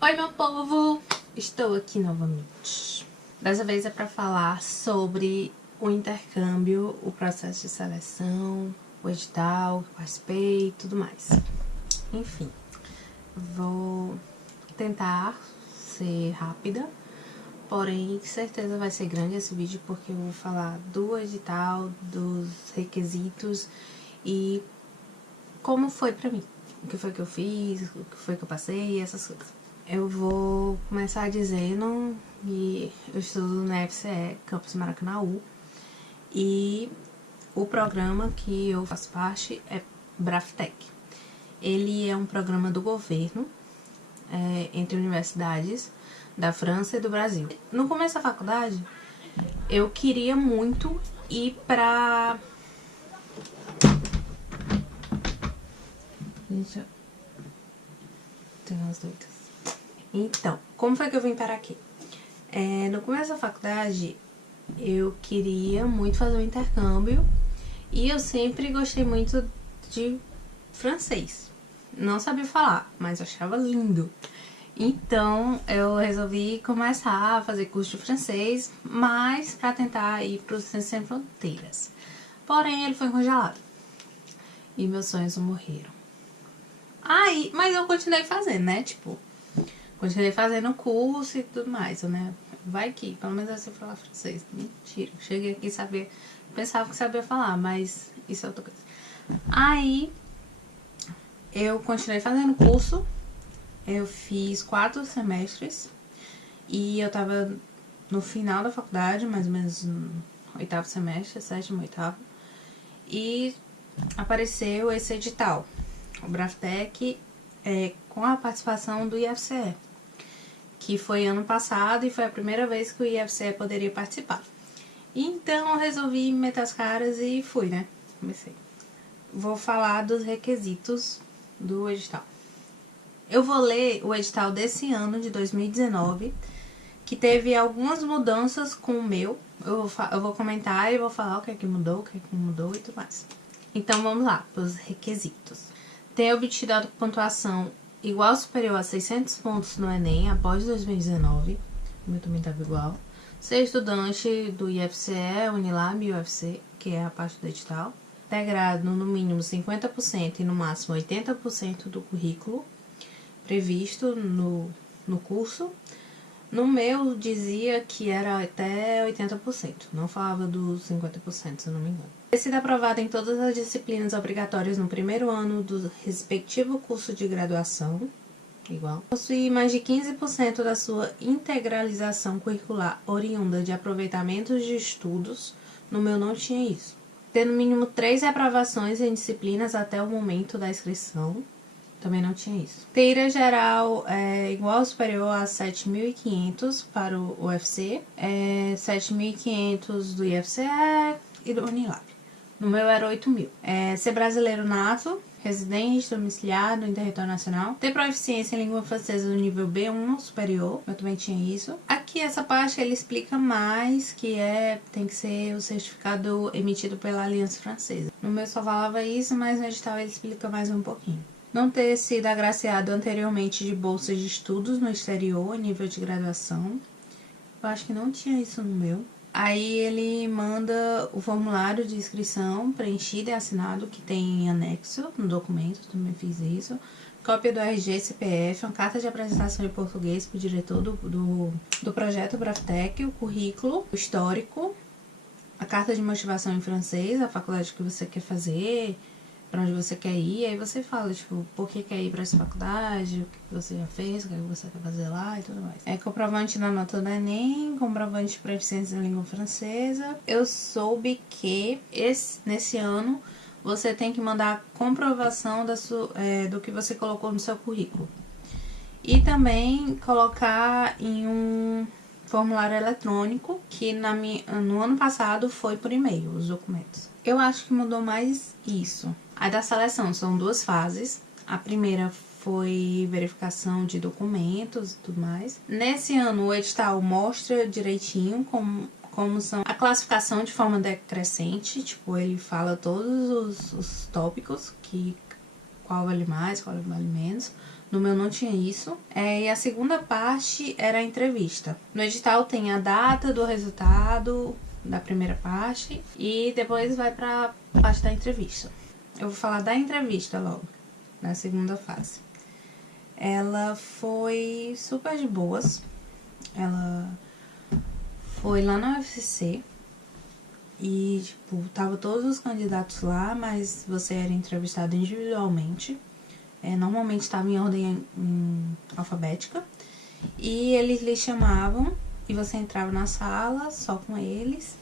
Oi, meu povo! Estou aqui novamente. Dessa vez é para falar sobre o intercâmbio, o processo de seleção, o edital, que participei e tudo mais. Enfim, vou tentar ser rápida, porém, com certeza vai ser grande esse vídeo porque eu vou falar do edital, dos requisitos e como foi pra mim. O que foi que eu fiz, o que foi que eu passei, essas coisas. Eu vou começar dizendo que eu estudo na FCE, Campus Maracanaú, e o programa que eu faço parte é Braftec. Ele é um programa do governo entre universidades da França e do Brasil. No começo da faculdade, eu queria muito ir pra... Gente, tem umas dúvidas. Então, como foi que eu vim parar aqui? No começo da faculdade, eu queria muito fazer um intercâmbio e eu sempre gostei muito de francês. Não sabia falar, mas achava lindo. Então, eu resolvi começar a fazer curso de francês, mas para tentar ir para o Ciências Sem Fronteiras. Porém, ele foi congelado e meus sonhos morreram. Mas eu continuei fazendo, né? Continuei fazendo curso e tudo mais, né? Vai que, pelo menos eu sei falar francês. Mentira, cheguei aqui e pensava que sabia falar, mas isso é outra coisa. Aí, eu continuei fazendo curso, eu fiz 4 semestres e eu tava no final da faculdade, mais ou menos no 8º semestre, 7º, 8º, e apareceu esse edital, o Braftec, com a participação do IFCE, que foi ano passado e foi a primeira vez que o IFCE poderia participar. Então eu resolvi meter as caras e fui, né? Comecei. Vou falar dos requisitos do edital. Eu vou ler o edital desse ano, de 2019, que teve algumas mudanças com o meu. Eu vou comentar e vou falar o que é que mudou, o que é que não mudou e tudo mais. Então vamos lá, para os requisitos. Ter obtido a pontuação igual ou superior a 600 pontos no Enem após 2019, o meu também estava igual. Ser estudante do IFCE, Unilab e UFC, que é a parte do edital. Integrado no mínimo 50% e no máximo 80% do currículo previsto no curso. No meu dizia que era até 80%, não falava dos 50%, se eu não me engano. Ter sido aprovado em todas as disciplinas obrigatórias no primeiro ano do respectivo curso de graduação, igual. Possuir mais de 15% da sua integralização curricular oriunda de aproveitamentos de estudos, no meu não tinha isso. Ter no mínimo 3 reprovações em disciplinas até o momento da inscrição, também não tinha isso. Teira geral igual ou superior a 7.500 para o UFC, 7.500 do IFCE e do Unilab. No meu era 8.000. Ser brasileiro nato, residente, domiciliado em território nacional. Ter proficiência em língua francesa do nível B1 ou superior, eu também tinha isso. Aqui essa parte ele explica mais que tem que ser o certificado emitido pela Aliança Francesa. No meu só falava isso, mas no edital ele explica mais um pouquinho. Não ter sido agraciado anteriormente de bolsas de estudos no exterior, em nível de graduação. Eu acho que não tinha isso no meu. Aí ele manda o formulário de inscrição preenchido e assinado, que tem anexo no documento, também fiz isso. Cópia do RG, CPF, uma carta de apresentação em português para o diretor do projeto Braftec, o currículo, o histórico, a carta de motivação em francês, a faculdade que você quer fazer, para onde você quer ir, aí você fala, por que quer ir para essa faculdade, o que você já fez, o que você quer fazer lá e tudo mais. Comprovante da nota do Enem, comprovante de proficiência em língua francesa. Eu soube que nesse ano você tem que mandar comprovação do que você colocou no seu currículo. E também colocar em um formulário eletrônico, que no ano passado foi por e-mail, os documentos. Eu acho que mudou mais isso. A da seleção são 2 fases. A primeira foi verificação de documentos e tudo mais. Nesse ano o edital mostra direitinho como são a classificação de forma decrescente. Ele fala todos os tópicos, qual vale mais, qual vale menos. No meu não tinha isso. E a segunda parte era a entrevista. No edital tem a data do resultado da primeira parte e depois vai pra parte da entrevista. Eu vou falar da entrevista logo, na segunda fase. Ela foi super de boas. Ela foi lá na UFC e, tipo, tava todos os candidatos lá, mas você era entrevistado individualmente. Normalmente estava em ordem alfabética. E eles lhe chamavam e você entrava na sala só com eles.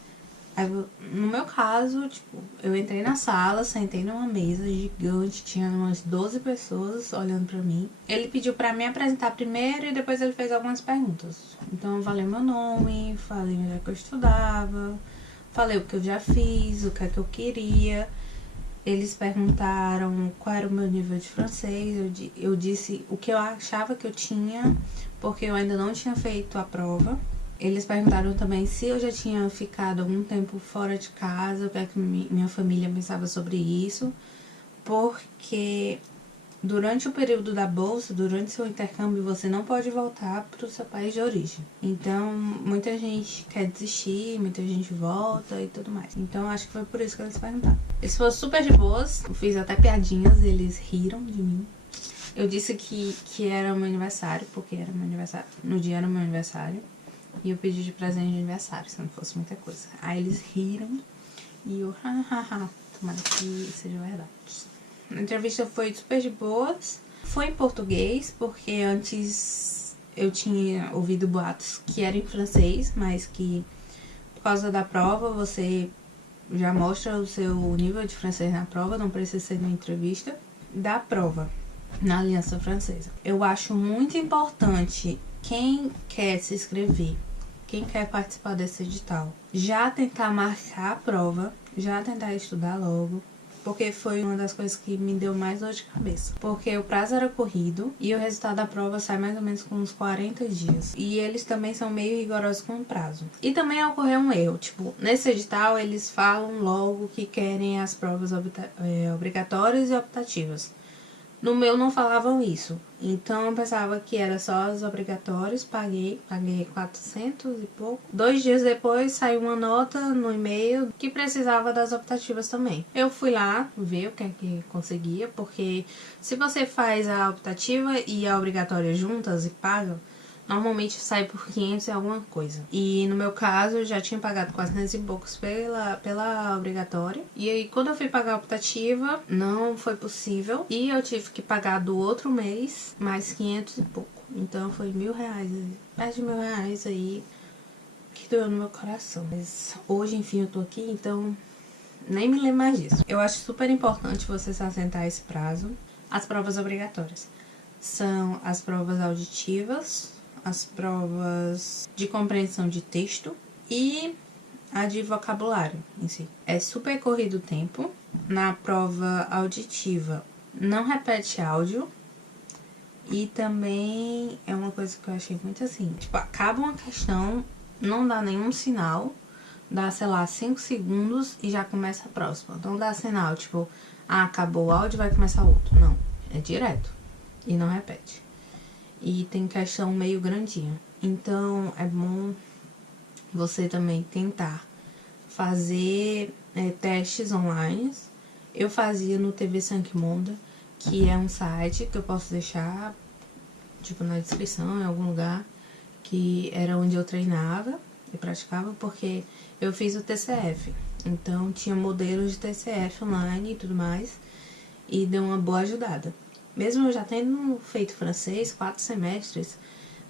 Aí, no meu caso, tipo, eu entrei na sala, sentei numa mesa gigante, tinha umas 12 pessoas olhando pra mim. Ele pediu pra me apresentar primeiro e depois ele fez algumas perguntas. Então eu falei meu nome, falei onde é que eu estudava, falei o que eu já fiz, o que é que eu queria. Eles perguntaram qual era o meu nível de francês, eu disse o que eu achava que eu tinha, porque eu ainda não tinha feito a prova. Eles perguntaram também se eu já tinha ficado algum tempo fora de casa, o que é que minha família pensava sobre isso, porque durante o período da bolsa, durante seu intercâmbio, você não pode voltar para o seu país de origem. Então, muita gente quer desistir, muita gente volta e tudo mais. Então, acho que foi por isso que eles perguntaram. Eles foram super de boas, eu fiz até piadinhas, eles riram de mim. Eu disse que era meu aniversário, porque era meu aniversário, no dia era meu aniversário. E eu pedi de presente de aniversário, se não fosse muita coisa. Aí eles riram e eu, hahaha, tomara que seja verdade. A entrevista foi super de boas. Foi em português, porque antes eu tinha ouvido boatos que era em francês, mas que por causa da prova você já mostra o seu nível de francês na prova, não precisa ser na entrevista. Da prova na Aliança Francesa. Eu acho muito importante quem quer se inscrever, quem quer participar desse edital, já tentar marcar a prova, já tentar estudar logo, porque foi uma das coisas que me deu mais dor de cabeça. Porque o prazo era corrido e o resultado da prova sai mais ou menos com uns 40 dias. E eles também são meio rigorosos com o prazo. E também ocorreu um erro, tipo, nesse edital eles falam logo que querem as provas obrigatórias e optativas. No meu não falavam isso, então eu pensava que era só as obrigatórias, paguei 400 e pouco. 2 dias depois saiu uma nota no e-mail que precisava das optativas também. Eu fui lá ver o que é que conseguia, porque se você faz a optativa e a obrigatória juntas e paga, normalmente sai por 500 e alguma coisa. E no meu caso, eu já tinha pagado 400 e poucos pela obrigatória. E aí, quando eu fui pagar a optativa, não foi possível. E eu tive que pagar do outro mês mais 500 e pouco. Então foi R$1.000, mais de R$1.000 aí, que doeu no meu coração. Mas hoje, enfim, eu tô aqui, então nem me lembro mais disso. Eu acho super importante você se assentar a esse prazo. As provas obrigatórias são as provas auditivas, as provas de compreensão de texto e a de vocabulário em si. É super corrido o tempo. Na prova auditiva não repete áudio. E também é uma coisa que eu achei muito assim, tipo, acaba uma questão, não dá nenhum sinal, dá, sei lá, 5 segundos e já começa a próxima. Não dá sinal, tipo, acabou o áudio, vai começar outro. Não, é direto e não repete. E tem questão meio grandinha. Então, é bom você também tentar fazer testes online. Eu fazia no TV Sankimonda, que é um site que eu posso deixar, tipo, na descrição, em algum lugar, que era onde eu treinava e praticava, porque eu fiz o TCF. Então, tinha modelos de TCF online e tudo mais, e deu uma boa ajudada. Mesmo eu já tendo feito francês, 4 semestres,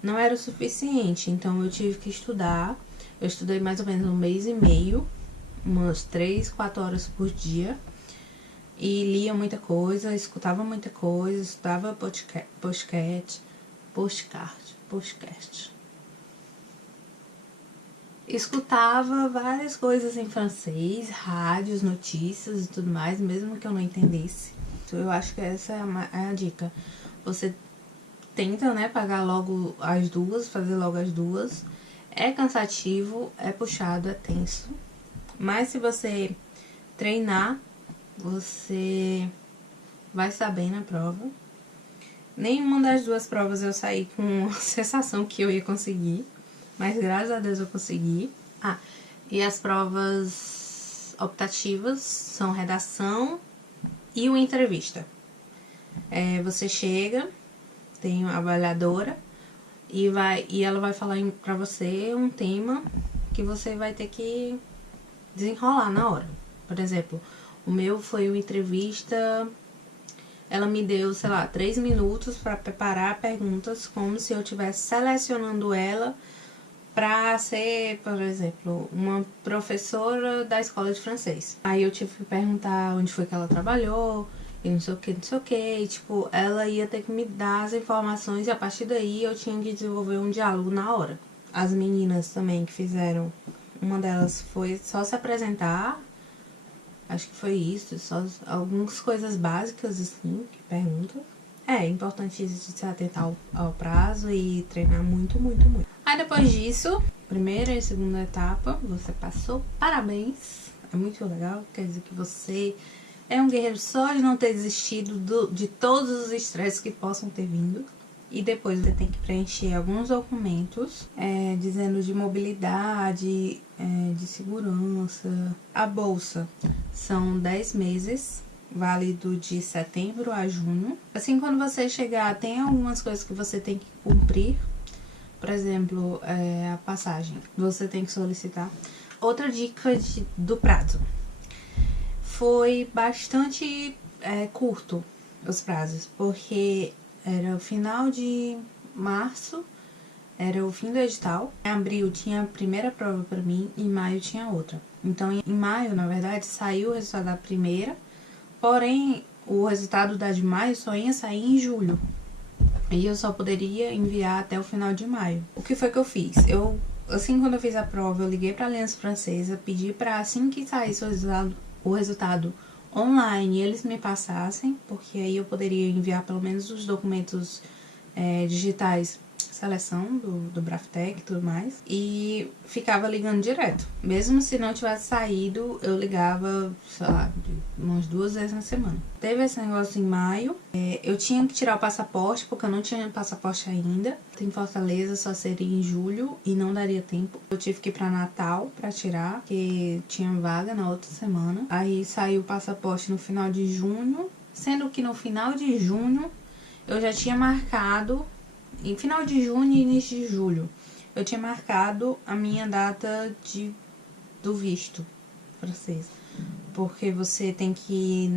não era o suficiente. Então, eu tive que estudar. Eu estudei mais ou menos 1 mês e meio, umas 3, 4 horas por dia. E lia muita coisa, escutava muita coisa, estudava podcast. Escutava várias coisas em francês, rádios, notícias e tudo mais, mesmo que eu não entendesse. Então, eu acho que essa é a dica. Você tenta, né, pagar logo as duas, fazer logo as duas. É cansativo, é puxado, é tenso. Mas se você treinar, você vai estar bem na prova. Nenhuma das duas provas eu saí com a sensação que eu ia conseguir, mas graças a Deus eu consegui. E as provas optativas são redação e uma entrevista. Você chega, tem uma avaliadora e ela vai falar pra você um tema que você vai ter que desenrolar na hora. Por exemplo, o meu foi uma entrevista. Ela me deu, 3 minutos para preparar perguntas, como se eu estivesse selecionando ela para ser, por exemplo, uma professora da escola de francês. Aí eu tive que perguntar onde foi que ela trabalhou, e não sei o que, e tipo, ela ia ter que me dar as informações e a partir daí eu tinha que desenvolver um diálogo na hora. As meninas também que fizeram, uma delas foi só se apresentar. Acho que foi isso, só algumas coisas básicas, assim, que perguntam. É importante se atentar ao prazo e treinar muito, muito, muito. Aí depois disso, primeira e segunda etapa, você passou, parabéns. É muito legal, quer dizer que você é um guerreiro só de não ter desistido de todos os estresses que possam ter vindo. E depois você tem que preencher alguns documentos, dizendo de mobilidade, de segurança. A bolsa são 10 meses, válido de setembro a junho. Assim, quando você chegar, tem algumas coisas que você tem que cumprir. Por exemplo, a passagem, você tem que solicitar. Outra dica do prazo. Foi bastante curto os prazos, porque era o final de março, era o fim do edital. Em abril tinha a primeira prova para mim, em maio tinha outra. Então, em maio, na verdade, saiu o resultado da primeira, porém, o resultado da de maio só ia sair em julho. E eu só poderia enviar até o final de maio. O que foi que eu fiz? Quando eu fiz a prova, eu liguei para a Aliança Francesa, pedi para assim que saísse o resultado online eles me passassem, porque aí eu poderia enviar pelo menos os documentos digitais, seleção do Braftec e tudo mais, e ficava ligando direto. Mesmo se não tivesse saído, eu ligava, umas 2 vezes na semana. Teve esse negócio em maio, eu tinha que tirar o passaporte, porque eu não tinha passaporte ainda. Em Fortaleza só seria em julho e não daria tempo. Eu tive que ir pra Natal pra tirar, porque tinha vaga na outra semana. Aí saiu o passaporte no final de junho, sendo que no final de junho eu já tinha marcado, em final de junho e início de julho, eu tinha marcado a minha data do visto francês. Porque você tem que ir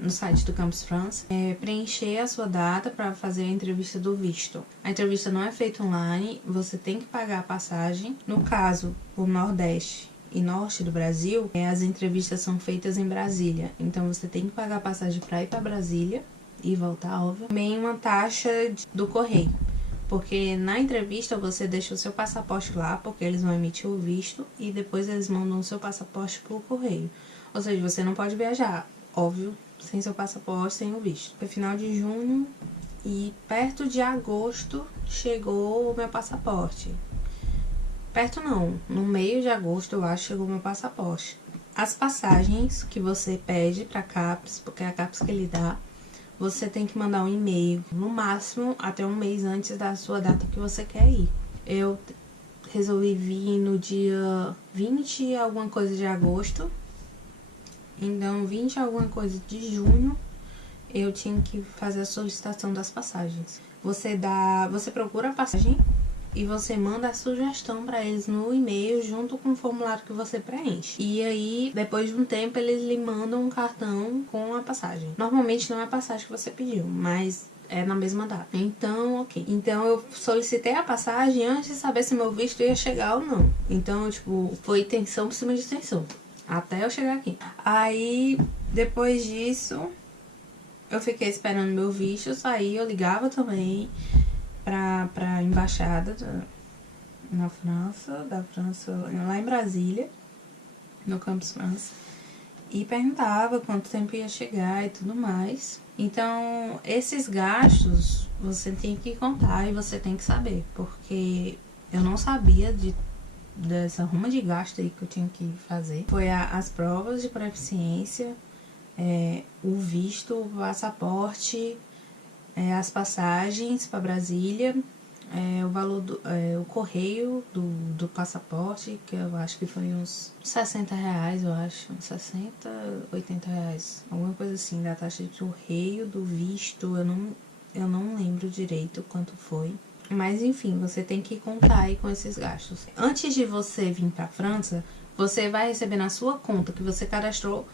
no site do Campus France, preencher a sua data para fazer a entrevista do visto. A entrevista não é feita online, você tem que pagar a passagem. No caso, o Nordeste e Norte do Brasil, as entrevistas são feitas em Brasília. Então você tem que pagar a passagem para ir para Brasília e voltar, óbvio. Também uma taxa do correio. Porque na entrevista você deixa o seu passaporte lá, porque eles vão emitir o visto e depois eles mandam o seu passaporte pro correio. Ou seja, você não pode viajar, óbvio, sem seu passaporte, sem o visto. Foi final de junho e perto de agosto chegou o meu passaporte. Perto não, no meio de agosto eu acho chegou o meu passaporte. As passagens que você pede pra CAPES, porque é a CAPES que ele dá, você tem que mandar um e-mail, no máximo até um mês antes da sua data que você quer ir. Eu resolvi vir no dia 20 e alguma coisa de agosto. Então, 20 e alguma coisa de junho, eu tinha que fazer a solicitação das passagens. Você procura a passagem e você manda a sugestão para eles no e-mail junto com o formulário que você preenche. E aí, depois de um tempo, eles lhe mandam um cartão com a passagem. Normalmente não é a passagem que você pediu, mas é na mesma data. Então, ok. Então, eu solicitei a passagem antes de saber se meu visto ia chegar ou não. Então, foi tensão por cima de tensão, até eu chegar aqui. Aí, depois disso, eu fiquei esperando meu visto sair. Eu ligava também pra embaixada da França, lá em Brasília, no Campus France, e perguntava quanto tempo ia chegar e tudo mais. Então, esses gastos você tem que contar e você tem que saber, porque eu não sabia dessa ruma de gasto aí que eu tinha que fazer. Foi as provas de proficiência, o visto, o passaporte as passagens para Brasília, o valor o correio do passaporte, que eu acho que foi uns R$60, eu acho, 60, R$80, alguma coisa assim, da taxa de correio, do visto, eu não lembro direito quanto foi. Mas enfim, você tem que contar aí com esses gastos. Antes de você vir para a França, você vai receber na sua conta que você cadastrou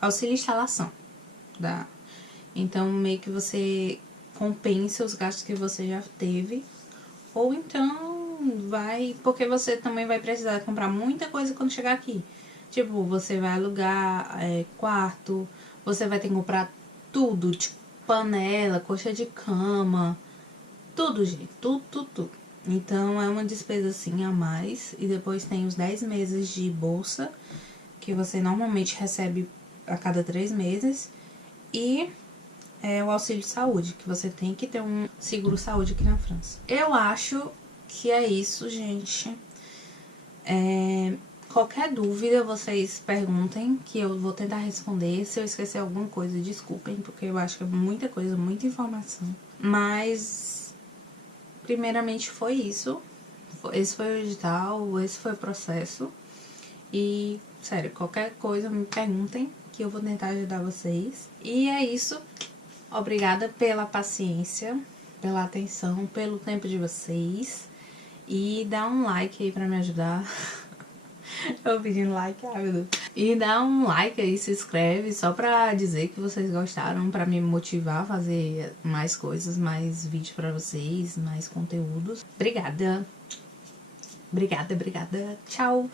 auxílio instalação. Então, meio que você compensa os gastos que você já teve. Ou então vai... Porque você também vai precisar comprar muita coisa quando chegar aqui. Tipo, você vai alugar quarto, você vai ter que comprar tudo, tipo panela, coxa de cama, tudo, gente, tudo. Então é uma despesa assim a mais. E depois tem os 10 meses de bolsa, que você normalmente recebe a cada 3 meses. E o auxílio saúde, que você tem que ter um seguro saúde aqui na França. Eu acho que é isso, gente. Qualquer dúvida, vocês perguntem, que eu vou tentar responder. Se eu esquecer alguma coisa, desculpem, porque eu acho que é muita coisa, muita informação. Mas, primeiramente, foi isso. Esse foi o edital, esse foi o processo. E, sério, qualquer coisa, me perguntem, que eu vou tentar ajudar vocês. E é isso. Obrigada pela paciência, pela atenção, pelo tempo de vocês. E dá um like aí pra me ajudar. Eu pedindo like, ai meu Deus. E dá um like aí, se inscreve, só pra dizer que vocês gostaram, pra me motivar a fazer mais coisas, mais vídeos pra vocês, mais conteúdos. Obrigada. Obrigada. Tchau.